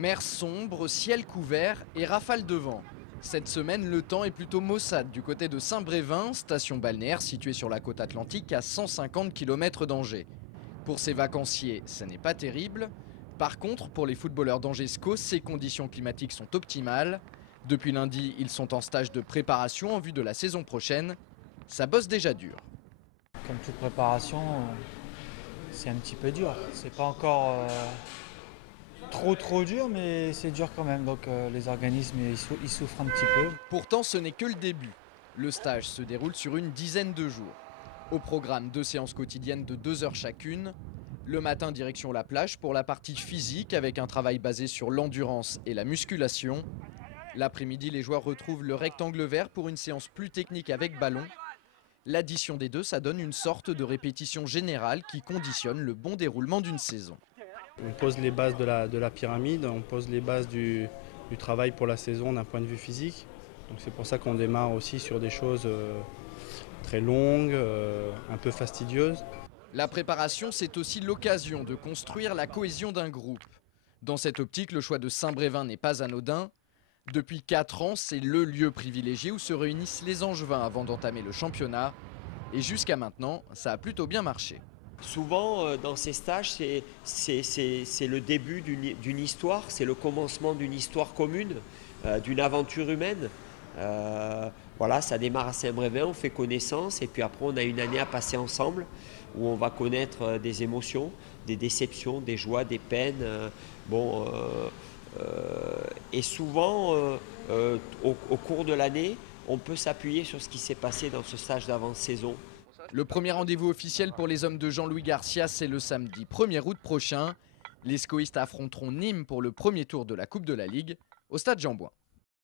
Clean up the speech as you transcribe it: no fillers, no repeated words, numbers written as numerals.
Mer sombre, ciel couvert et rafale de vent. Cette semaine, le temps est plutôt maussade du côté de Saint-Brévin, station balnéaire située sur la côte atlantique à 150 km d'Angers. Pour ces vacanciers, ça n'est pas terrible. Par contre, pour les footballeurs d'Angesco, ces conditions climatiques sont optimales. Depuis lundi, ils sont en stage de préparation en vue de la saison prochaine. Ça bosse déjà dur. Comme toute préparation, c'est un petit peu dur. C'est pas encore trop dur, mais c'est dur quand même. Donc les organismes ils souffrent un petit peu. Pourtant, ce n'est que le début. Le stage se déroule sur une dizaine de jours. Au programme, 2 séances quotidiennes de 2 heures chacune. Le matin, direction la plage pour la partie physique avec un travail basé sur l'endurance et la musculation. L'après-midi, les joueurs retrouvent le rectangle vert pour une séance plus technique avec ballon. L'addition des deux, ça donne une sorte de répétition générale qui conditionne le bon déroulement d'une saison. On pose les bases de la pyramide, on pose les bases du travail pour la saison d'un point de vue physique. Donc c'est pour ça qu'on démarre aussi sur des choses très longues, un peu fastidieuses. La préparation, c'est aussi l'occasion de construire la cohésion d'un groupe. Dans cette optique, le choix de Saint-Brévin n'est pas anodin. Depuis 4 ans, c'est le lieu privilégié où se réunissent les Angevins avant d'entamer le championnat. Et jusqu'à maintenant, ça a plutôt bien marché. Souvent, dans ces stages, c'est le début d'une histoire, c'est le commencement d'une histoire commune, d'une aventure humaine. Voilà, ça démarre à Saint-Brévin, on fait connaissance et puis après on a une année à passer ensemble où on va connaître des émotions, des déceptions, des joies, des peines. Et souvent, au cours de l'année, on peut s'appuyer sur ce qui s'est passé dans ce stage d'avant-saison. Le premier rendez-vous officiel pour les hommes de Jean-Louis Garcia, c'est le samedi 1er août prochain. Les scoïstes affronteront Nîmes pour le premier tour de la Coupe de la Ligue au stade Jean-Bouin.